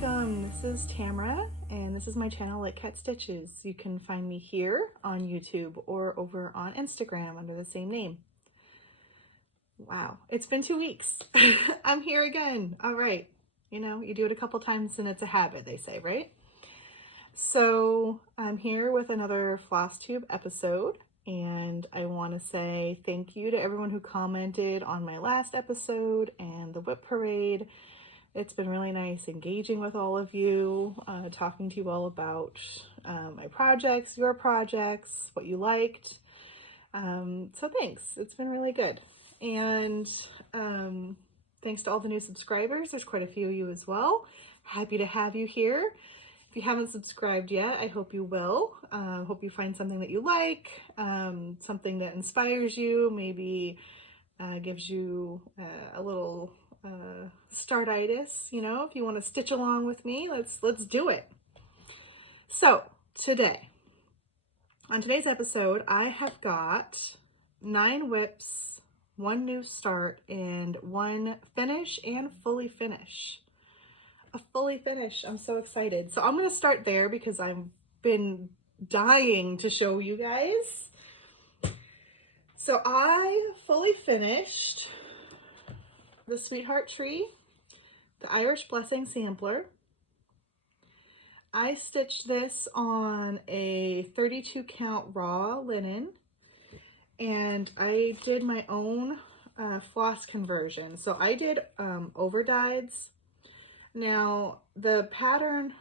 welcome. This is Tamara, and this is my channel, Like Cat Stitches. You can find me here on YouTube or over on Instagram under the same name. Wow, it's been 2 weeks. I'm here again. All right. You know, you do it a couple times and it's a habit, they say, right? So I'm here with another Flosstube episode, and I want to say thank you to everyone who commented on my last episode and the whip parade. It's been really nice engaging with all of you, talking to you all about my projects, your projects, what you liked. So thanks. It's been really good. And thanks to all the new subscribers. There's quite a few of you as well. Happy to have you here. If you haven't subscribed yet, I hope you will. Hope you find something that you like, something that inspires you, maybe gives you a little startitis, you know, if you want to stitch along with me, let's do it. So on today's episode, I have got 9 whips, 1 new start, and 1 finish and fully finish. A fully finish. I'm so excited. So I'm going to start there because I've been dying to show you guys. So I fully finished the Sweetheart Tree, the Irish Blessing sampler. I stitched this on a 32 count raw linen, and I did my own floss conversion. So I did overdyes. Now the pattern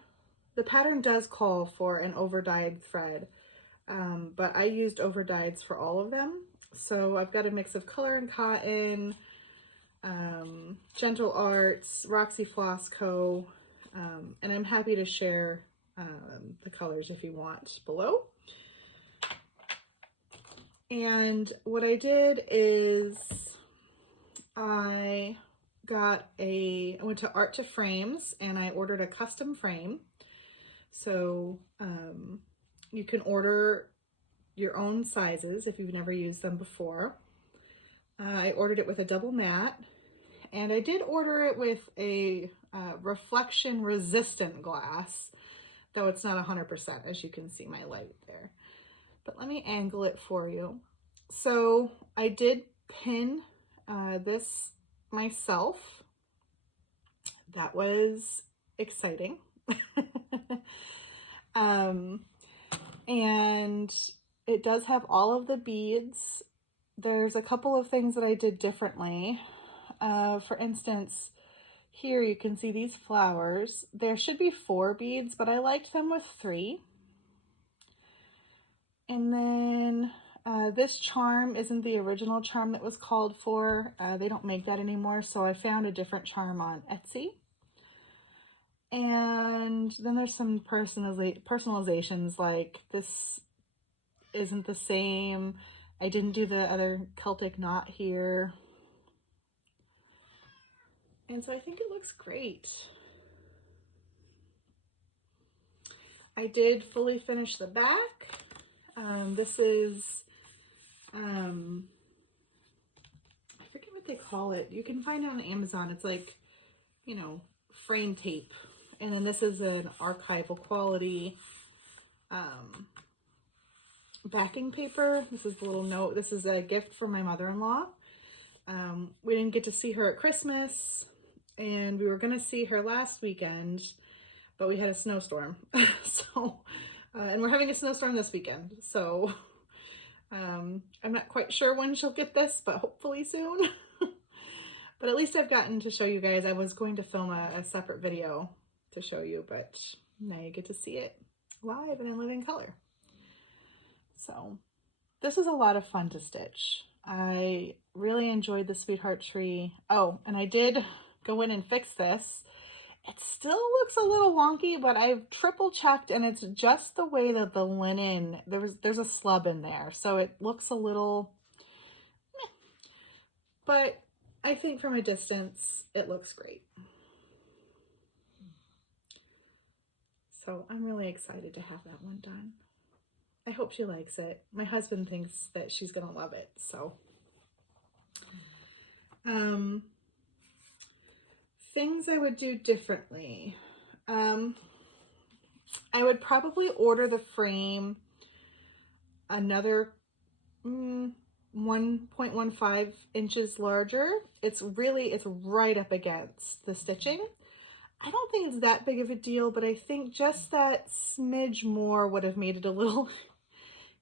does call for an overdyed thread, but I used overdyes for all of them. So I've got a mix of Color and Cotton, Gentle Arts, Roxy Floss Co., and I'm happy to share the colors if you want below. And what I did is I went to Art to Frames and I ordered a custom frame. So you can order your own sizes if you've never used them before. I ordered it with a double mat, and I did order it with a reflection resistant glass, though it's not 100%, as you can see my light there. But let me angle it for you. So I did pin this myself. That was exciting. And it does have all of the beads. There's a couple of things that I did differently. For instance, here you can see these flowers. There should be 4 beads, but I liked them with 3. And then this charm isn't the original charm that was called for. They don't make that anymore, so I found a different charm on Etsy. And then there's some personalizations, like this isn't the same. I didn't do the other Celtic knot here. And so I think it looks great. I did fully finish the back. This is, I forget what they call it. You can find it on Amazon. It's like, you know, frame tape. And then this is an archival quality backing paper. This is the little note. This is a gift from my mother-in-law. We didn't get to see her at Christmas, and we were going to see her last weekend, but we had a snowstorm. And we're having a snowstorm this weekend. So I'm not quite sure when she'll get this, but hopefully soon. But at least I've gotten to show you guys. I was going to film a separate video to show you, but now you get to see it live and in living color. So this is a lot of fun to stitch. I really enjoyed the Sweetheart Tree. Oh, and I did go in and fix this. It still looks a little wonky, but I've triple checked, and it's just the way that the linen, there's a slub in there, so it looks a little meh. But I think from a distance it looks great. So I'm really excited to have that one done. I hope she likes it. My husband thinks that she's gonna love it, so. Things I would do differently. I would probably order the frame another 1.15 inches larger. It's right up against the stitching. I don't think it's that big of a deal, but I think just that smidge more would have made it a little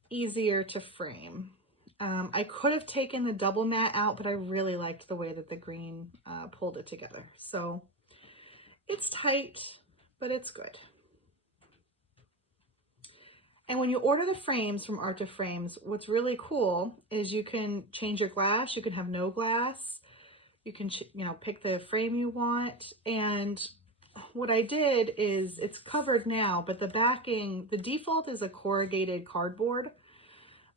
easier to frame. I could have taken the double mat out, but I really liked the way that the green pulled it together. So it's tight, but it's good. And when you order the frames from Art to Frames, what's really cool is you can change your glass. You can have no glass. You can, pick the frame you want. And what I did is, it's covered now, but the backing, the default is a corrugated cardboard,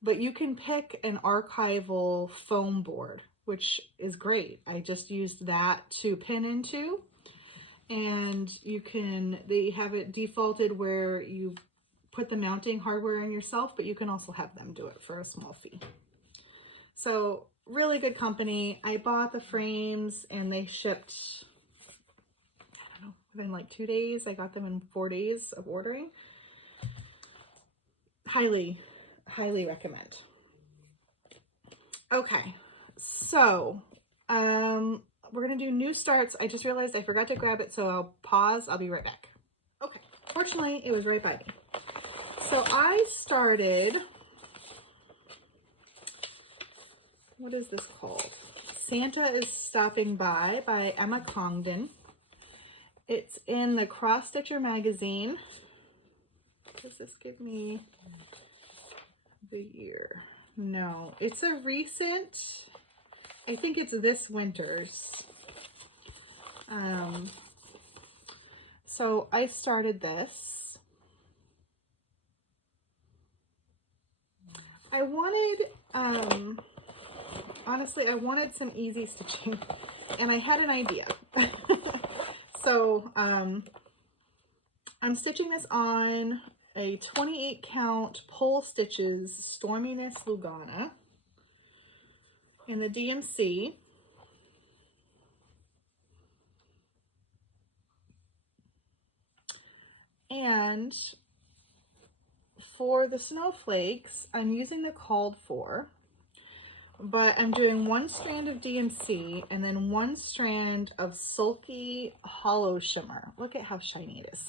but you can pick an archival foam board, which is great. I just used that to pin into, and they have it defaulted where you put the mounting hardware in yourself, but you can also have them do it for a small fee. So really good company. I bought the frames and they shipped, I don't know, within like 2 days. I got them in 4 days of ordering. Highly recommend. Okay, so we're gonna do new starts. I just realized I forgot to grab it, so I'll pause. I'll be right back. Okay, fortunately it was right by me. So I started, what is this called? Santa is Stopping by Emma Congdon. It's in the Cross Stitcher magazine. Does this give me the year? No, it's a recent, I think it's this winter's. So I started this. I wanted, honestly, I wanted some easy stitching, and I had an idea. So I'm stitching this on a 28 count Pole Stitches Storminess Lugana in the DMC. And for the snowflakes, I'm using the called for, but I'm doing one strand of DMC and then one strand of Sulky Hollow Shimmer. Look at how shiny it is.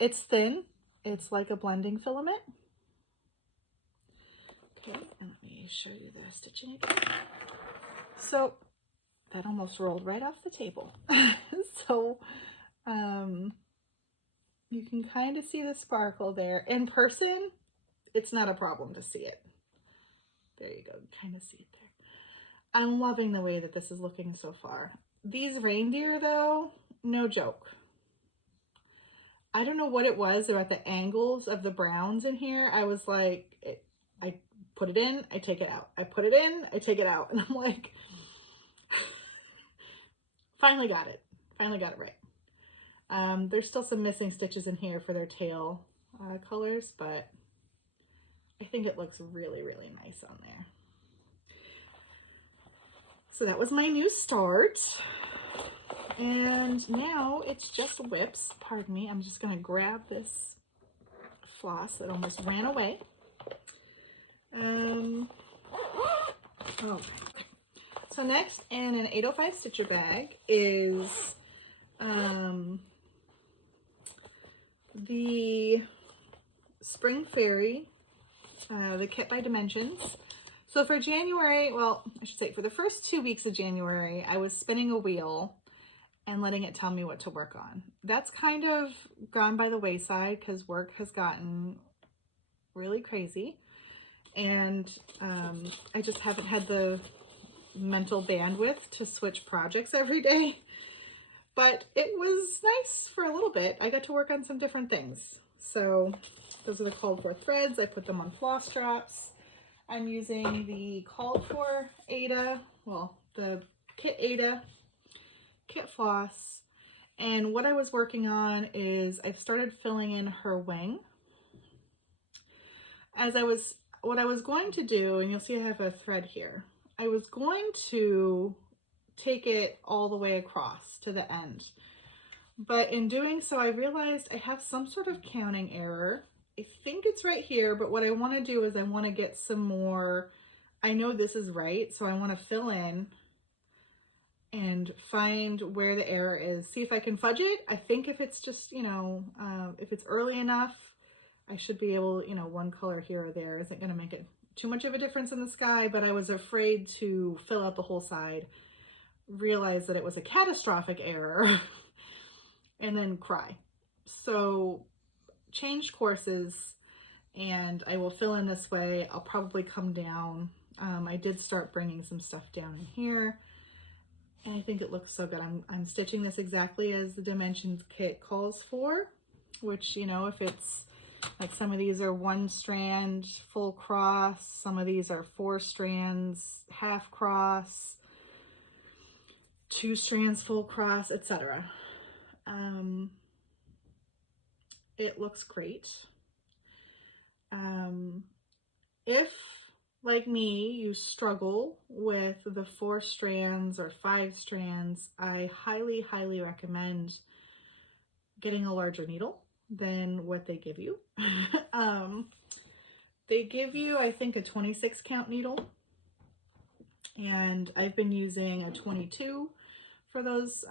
It's thin. It's like a blending filament. Okay, and let me show you the stitching again. So that almost rolled right off the table. So you can kind of see the sparkle there. In person, it's not a problem to see it. There you go, kind of see it there. I'm loving the way that this is looking so far. These reindeer though, no joke. I don't know what it was about the angles of the browns in here. I was like, I put it in, I take it out. I put it in, I take it out. And I'm like, finally got it. Finally got it right. There's still some missing stitches in here for their tail colors, but I think it looks really, really nice on there. So that was my new start. And now it's just whips. Pardon me, I'm just gonna grab this floss that almost ran away. Okay. So next in an 805 stitcher bag is the Spring Fairy, the kit by Dimensions. So for January, well, I should say for the first 2 weeks of January, I was spinning a wheel and letting it tell me what to work on. That's kind of gone by the wayside because work has gotten really crazy. And I just haven't had the mental bandwidth to switch projects every day. But it was nice for a little bit. I got to work on some different things. So those are the called for threads. I put them on floss straps. I'm using the called for Ada, well, the kit Ada, kit floss. And what I was working on is I've started filling in her wing. What I was going to do, and you'll see I have a thread here, I was going to take it all the way across to the end. But in doing so, I realized I have some sort of counting error. I think it's right here, but what I want to do is I want to get some more, I know this is right, so I want to fill in and find where the error is. See if I can fudge it. I think if it's just, you know, if it's early enough, I should be able, you know, one color here or there isn't going to make it too much of a difference in the sky, but I was afraid to fill out the whole side, realize that it was a catastrophic error, and then cry. So changed courses, and I will fill in this way. I'll probably come down. I did start bringing some stuff down in here, and I think it looks so good. I'm stitching this exactly as the dimensions kit calls for, which, you know, if it's like some of these are 1 strand full cross, some of these are 4 strands half cross, 2 strands full cross, etc. It looks great. If, like me, you struggle with the 4 strands or 5 strands, I highly, highly recommend getting a larger needle than what they give you. They give you, I think, a 26 count needle, and I've been using a 22 for those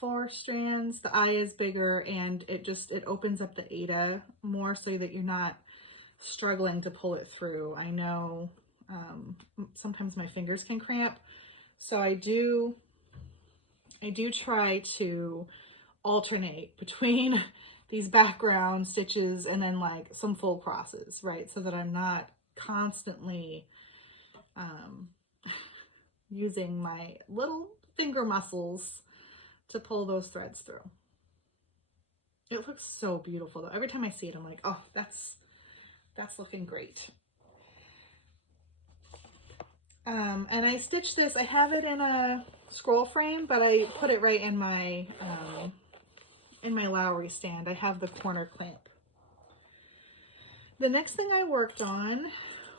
4 strands. The eye is bigger, and it opens up the eta more so that you're not struggling to pull it through. I know sometimes my fingers can cramp, so I do try to alternate between these background stitches and then like some full crosses, right? So that I'm not constantly using my little finger muscles to pull those threads through. It looks so beautiful though. Every time I see it, I'm like, oh, that's looking great. And I stitched this, I have it in a scroll frame, but I put it right in my Lowry stand. I have the corner clamp. The next thing I worked on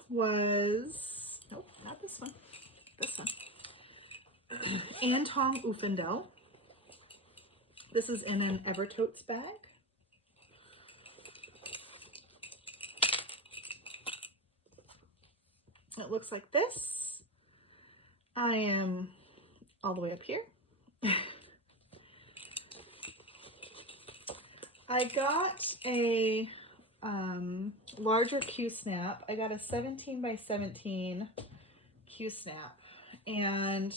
was, nope, not this one, this one. Anton Uffendell. This is in an Evertotes bag. It looks like this. I am all the way up here. I got a larger Q-snap. I got a 17 by 17 Q-snap, and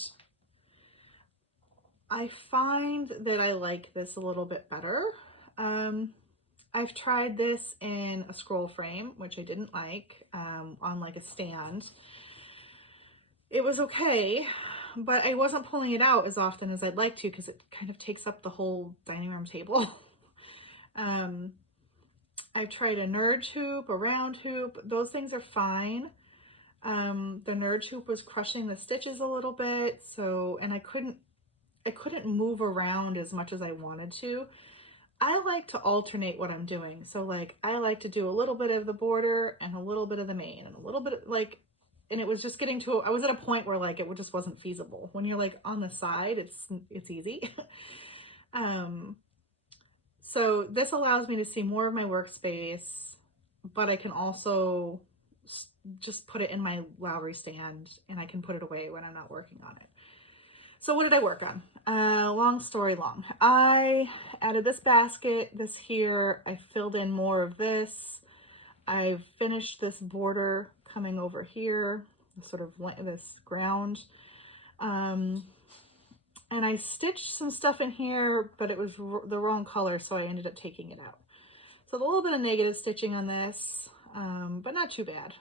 I find that I like this a little bit better. I've tried this in a scroll frame, which I didn't like, on like a stand. It was okay, but I wasn't pulling it out as often as I'd like to because it kind of takes up the whole dining room table. I've tried a nerd hoop, a round hoop. Those things are fine. The nerd hoop was crushing the stitches a little bit, so, and I couldn't move around as much as I wanted to. I like to alternate what I'm doing. So like, I like to do a little bit of the border and a little bit of the main and a little bit like, and it was just getting to, I was at a point where like, it just wasn't feasible. When you're like on the side, it's easy. So this allows me to see more of my workspace, but I can also just put it in my Lowry stand and I can put it away when I'm not working on it. So what did I work on? Long story long. I added this basket, this here. I filled in more of this. I finished this border coming over here, sort of this ground. And I stitched some stuff in here, but it was the wrong color, so I ended up taking it out. So a little bit of negative stitching on this, but not too bad.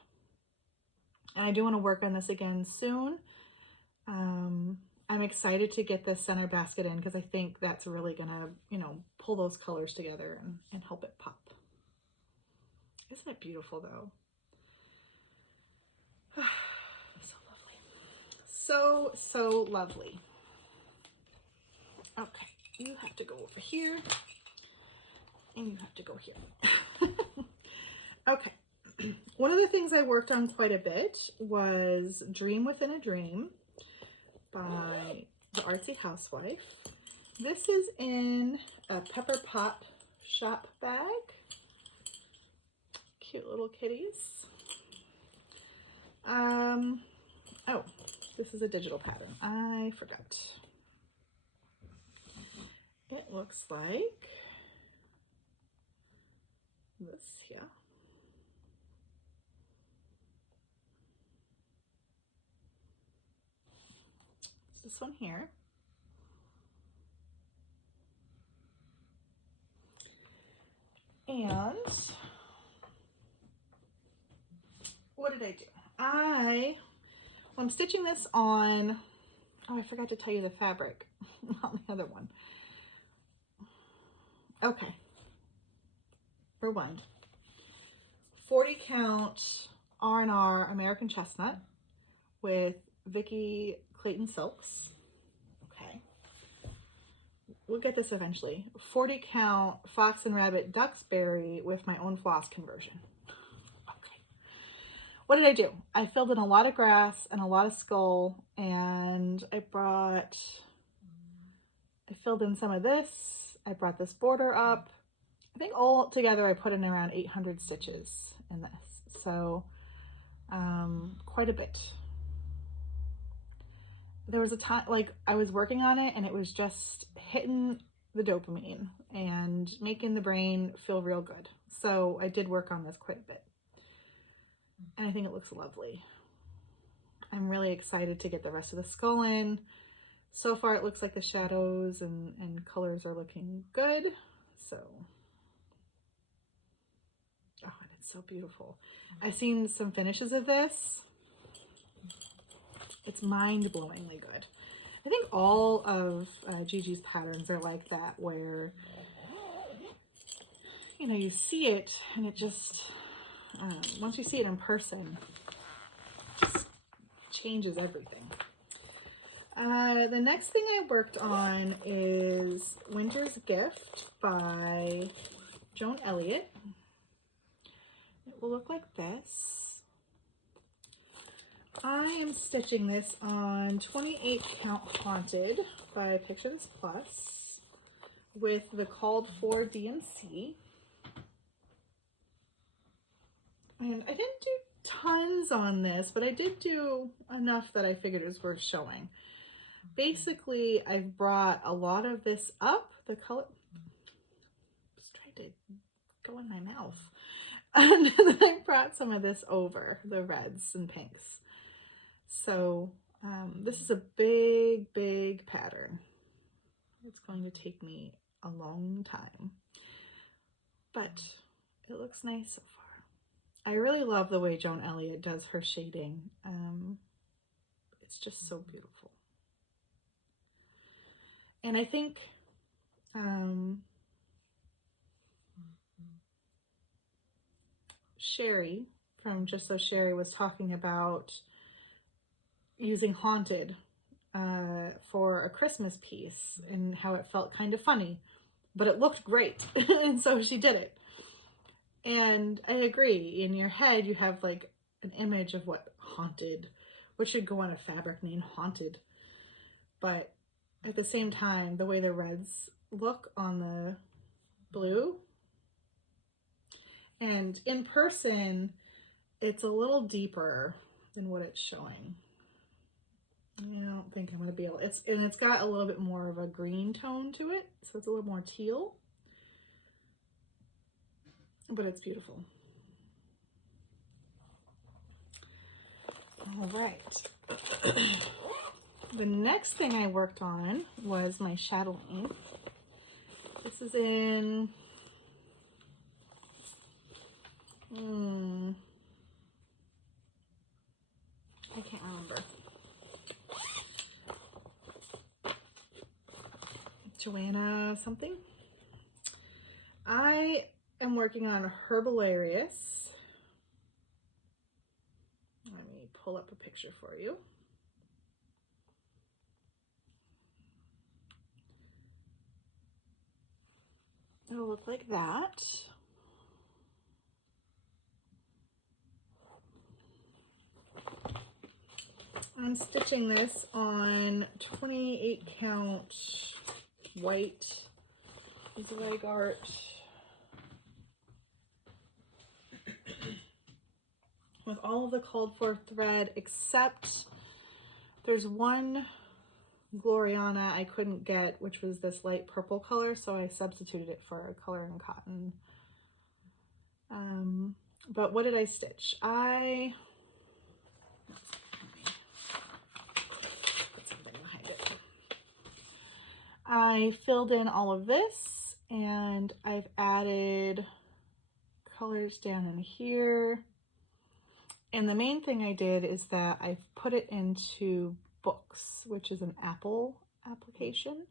And I do want to work on this again soon. I'm excited to get this center basket in because I think that's really gonna, you know, pull those colors together and help it pop. Isn't it beautiful though? So lovely. So lovely. Okay, you have to go over here and you have to go here. Okay. One of the things I worked on quite a bit was Dream Within a Dream by the Artsy Housewife. This is in a Pepper Pot shop bag. Cute little kitties. Oh, this is a digital pattern. I forgot. It looks like this here. It's this one here. And what did I do? I'm stitching this on, oh, I forgot to tell you the fabric on the other one. Okay, rewind. 40 count R&R American Chestnut with Vicky Clayton Silks. Okay, we'll get this eventually. 40 count Fox and Rabbit Duxbury with my own floss conversion. Okay, what did I do? I filled in a lot of grass and a lot of skull, and I filled in some of this. I brought this border up. I think all together I put in around 800 stitches in this. So quite a bit. There was a time, like I was working on it and it was just hitting the dopamine and making the brain feel real good. So I did work on this quite a bit. And I think it looks lovely. I'm really excited to get the rest of the skull in. So far it looks like the shadows and colors are looking good. So, oh, and it's so beautiful. I've seen some finishes of this. It's mind-blowingly good. I think all of Gigi's patterns are like that, where, you know, you see it and it just, once you see it in person, it just changes everything. The next thing I worked on is Winter's Gift by Joan Elliott. It will look like this. I am stitching this on 28 count Haunted by Picture This Plus with the called for DMC. And I didn't do tons on this, but I did do enough that I figured it was worth showing. Basically, I've brought a lot of this up. The color, just tried to go in my mouth. And then I brought some of this over, the reds and pinks. So this is a big, big pattern. It's going to take me a long time, but it looks nice so far. I really love the way Joan Elliott does her shading. It's just so beautiful. And I think Sherry from Just So Sherry was talking about using Haunted for a Christmas piece and how it felt kind of funny, but it looked great. And so she did it. And I agree. In your head, you have like an image of what Haunted, what should go on a fabric named Haunted. But at the same time, the way the reds look on the blue, and in person, it's a little deeper than what it's showing. I don't think I'm going to be able, and it's got a little bit more of a green tone to it, so it's a little more teal, but it's beautiful. All right. The next thing I worked on was my shadowing. This is in, I can't remember. Joanna something. I am working on Herbalarius. Let me pull up a picture for you. It'll look like that. I'm stitching this on 28 count white Zweigart. With all of the called for thread, except there's one Gloriana I couldn't get, which was this light purple color, so I substituted it for a color in cotton. But what did I stitch? I put something behind it. I filled in all of this, and I've added colors down in here. And the main thing I did is that I've put it into Books, which is an Apple application.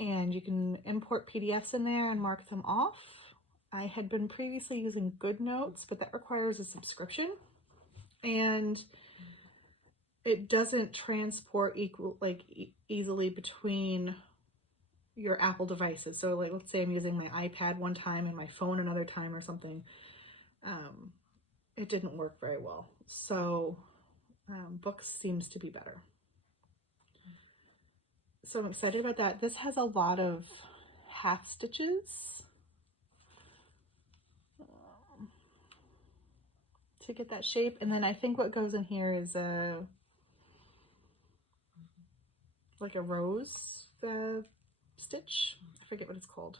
And you can import PDFs in there and mark them off. I had been previously using GoodNotes, but that requires a subscription. And it doesn't transport easily between your Apple devices. So like, let's say I'm using my iPad one time and my phone another time or something. It didn't work very well. So Books seems to be better. So I'm excited about that. This has a lot of half stitches to get that shape. And then I think what goes in here is like a rose stitch. I forget what it's called.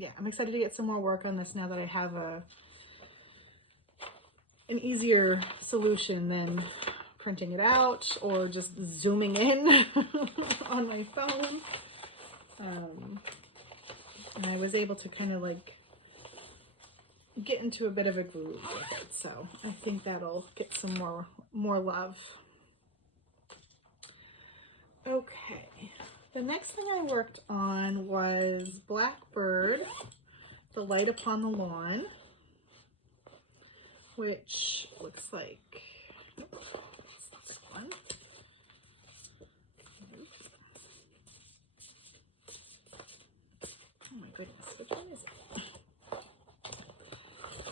Yeah, I'm excited to get some more work on this now that I have an easier solution than printing it out or just zooming in on my phone. And I was able to kind of like get into a bit of a groove with it. So I think that'll get some more love. Okay. The next thing I worked on was Blackbird, The Light Upon the Lawn, which looks like this one. Oh my goodness, which one is it?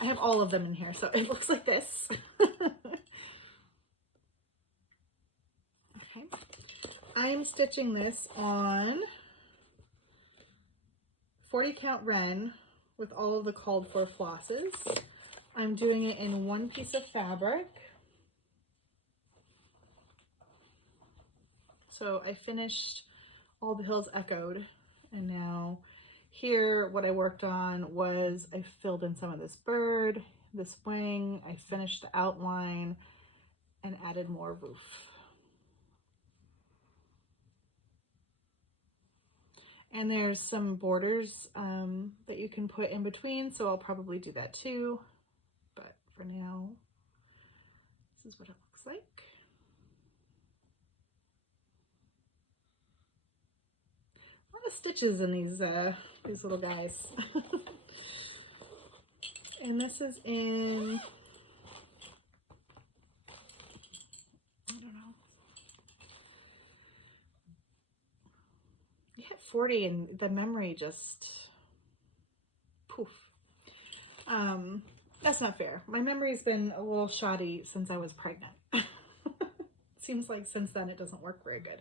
I have all of them in here, so it looks like this. Okay. I'm stitching this on 40 count Ren with all of the called for flosses. I'm doing it in one piece of fabric. So I finished All the Hills Echoed, and now here what I worked on was I filled in some of this bird, this wing, I finished the outline and added more roof. And there's some borders that you can put in between, so I'll probably do that too. But for now, this is what it looks like. A lot of stitches in these little guys. And this is in, I don't know. You hit 40 and the memory just poof. That's not fair. My memory's been a little shoddy since I was pregnant. Seems like since then it doesn't work very good.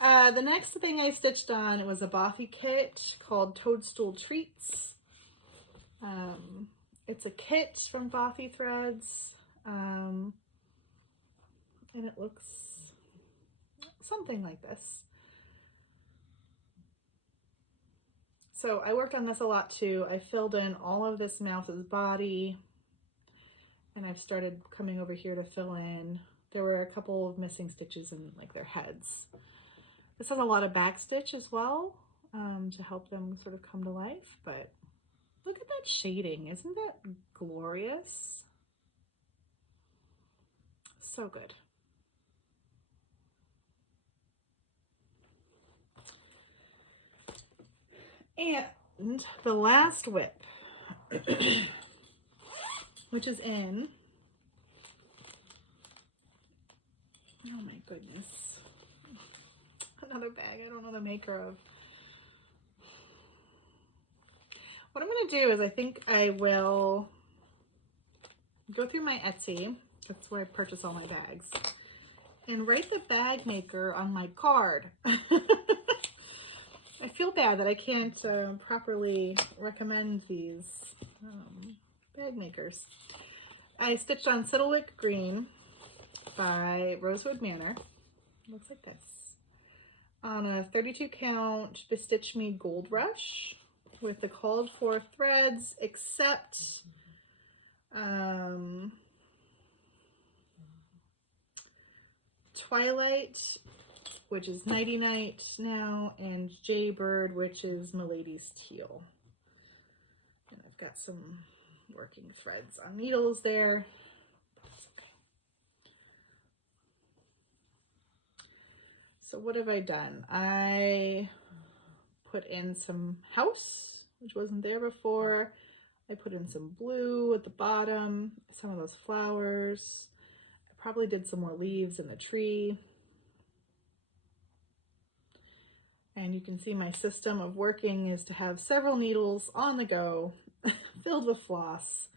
The next thing I stitched on was a Bothy kit called Toadstool Treats. It's a kit from Bothy Threads, and it looks something like this. So I worked on this a lot too. I filled in all of this mouse's body, and I've started coming over here to fill in. There were a couple of missing stitches in like their heads. This has a lot of back stitch as well to help them sort of come to life, but look at that shading. Isn't that glorious? So good. And the last whip, which is in, oh my goodness, another bag I don't know the maker of. What I'm going to do is I think I will go through my Etsy. That's where I purchase all my bags. and write the bag maker on my card. I feel bad that I can't properly recommend these bag makers. I stitched on Siddlewick Green by Rosewood Manor. Looks like this. On a 32 count Bestitch Me Gold Rush with the called for threads, except Twilight, which is Nighty Night now, and Jaybird, which is Milady's Teal. And I've got some working threads on needles there. That's okay. So what have I done? I put in some house, which wasn't there before. I put in some blue at the bottom, some of those flowers. I probably did some more leaves in the tree. And you can see my system of working is to have several needles on the go, filled with floss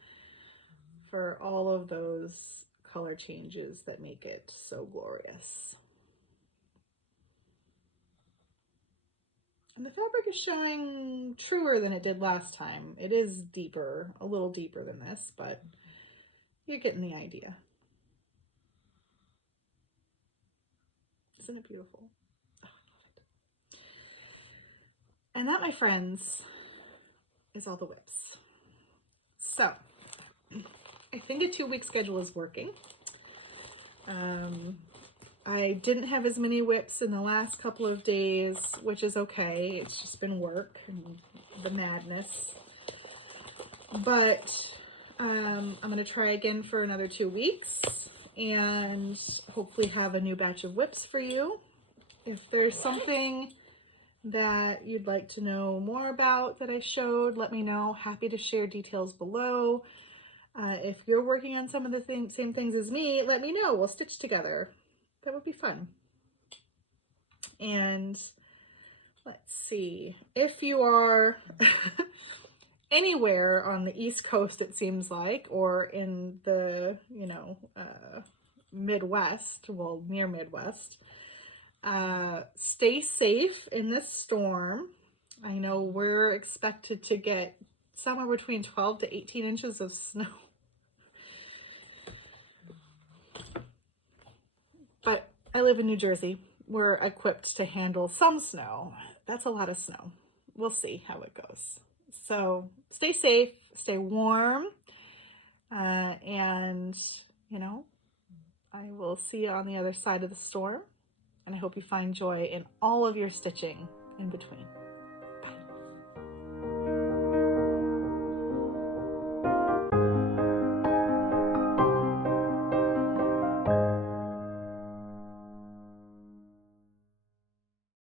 for all of those color changes that make it so glorious. And the fabric is showing truer than it did last time. It is deeper, a little deeper than this, but you're getting the idea. Isn't it beautiful? Oh, I love it. And that, my friends, is all the whips. So, I think a 2-week schedule is working. I didn't have as many whips in the last couple of days, which is okay. It's just been work and the madness. But I'm going to try again for another 2 weeks and hopefully have a new batch of whips for you. If there's something that you'd like to know more about that I showed, let me know. Happy to share details below. If you're working on some of the same things as me, let me know. We'll stitch together. That would be fun. And let's see, if you are anywhere on the East Coast, it seems like, or in the, Midwest, well, near Midwest, stay safe in this storm. I know we're expected to get somewhere between 12 to 18 inches of snow. But I live in New Jersey. We're equipped to handle some snow. That's a lot of snow. We'll see how it goes. So stay safe, stay warm, and, I will see you on the other side of the storm. And I hope you find joy in all of your stitching in between.